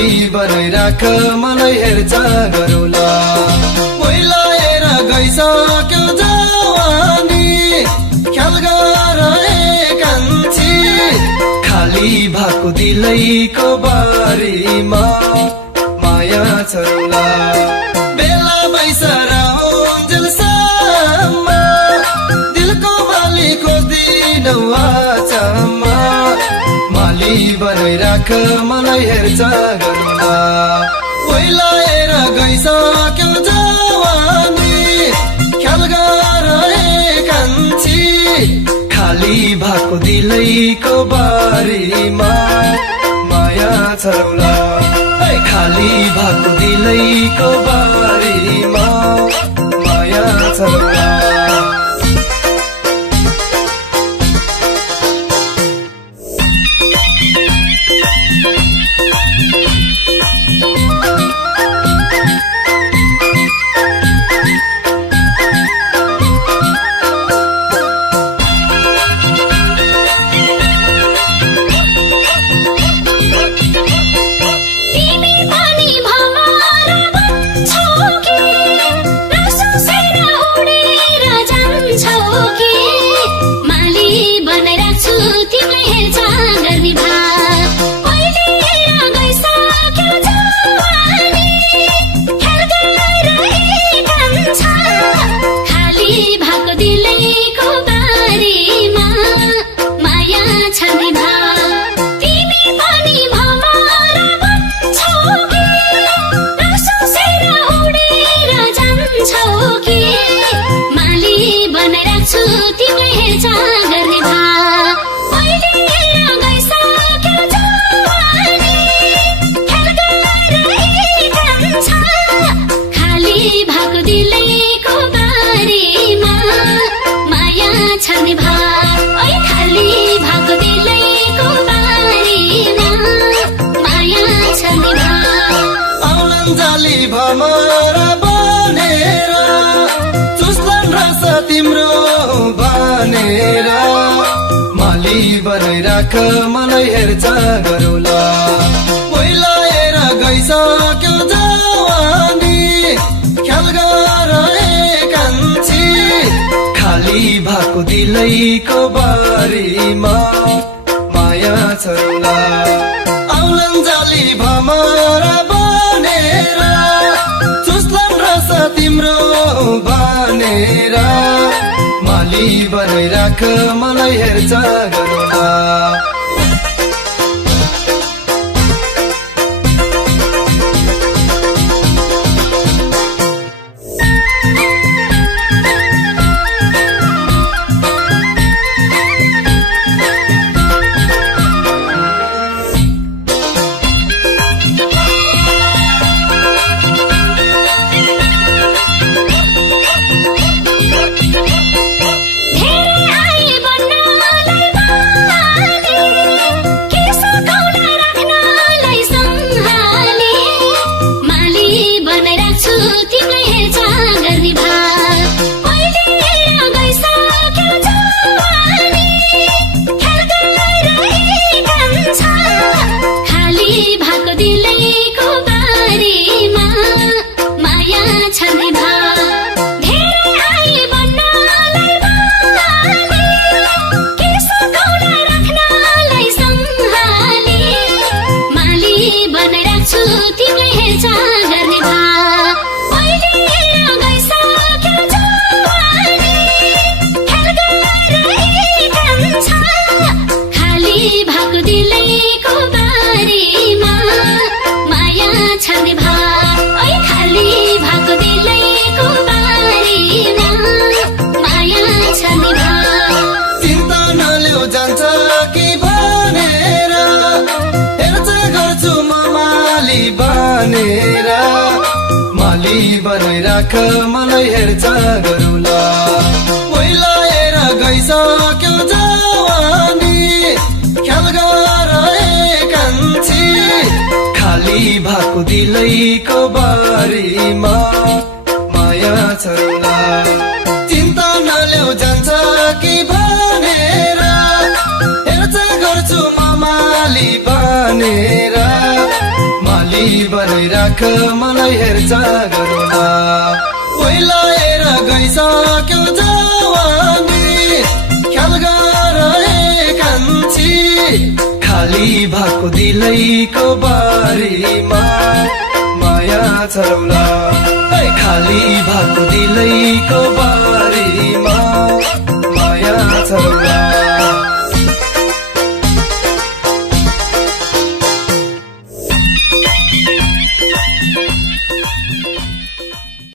माली बनाइराख मलाई हेरचाह गरौला पहिलाएर गइसक्यो जवानी ख्याल गर कान्छी खाली भएको दिलैको बारीमा माया छरौला बेला बैसरा हुन्जेलसम्म दिलको माली खोज्दिनौ आचम्म माली बनाइराख मलाई हेरचाह गरौला पहिलाएर गइसक्यो जवानी ख्याल गर कान्छी खाली भएको दिलैको बारीमा माया छरौला खाली भएको दिलैको बारीमा माया छरौला जाली भमरा बनेर चुस्लन रस तिम्रो बनेर माली बनाइराख मलाई हेरचाह गरौला पहिलाएर गइसक्यो जवानी ख्याल गर कान्छी खाली भएको दिलैको बारीमा माया छरौला आउलन जाली भमरा तिम्रो बनेर माली बनाइराख मलाई हेरचाह गरौला माली बनाइराख मलाई हेरचाह गरौला पहिलाएर गइसक्यो जवानी ख्याल गर कान्छी खाली भएको दिलैको बारीमा माया छरौला चिन्ता नल्याउ जान्छ कि भनेर हेरचाह गर्छु म माली बनेर माली बनाइराख मलाई हेरचाह गरौला ओइलाएर गइसक्यो जवानी ख्याल गर ए कान्छी खाली भएको दिलैको बारीमा माया छरौला खाली भएको दिलैको बारीमा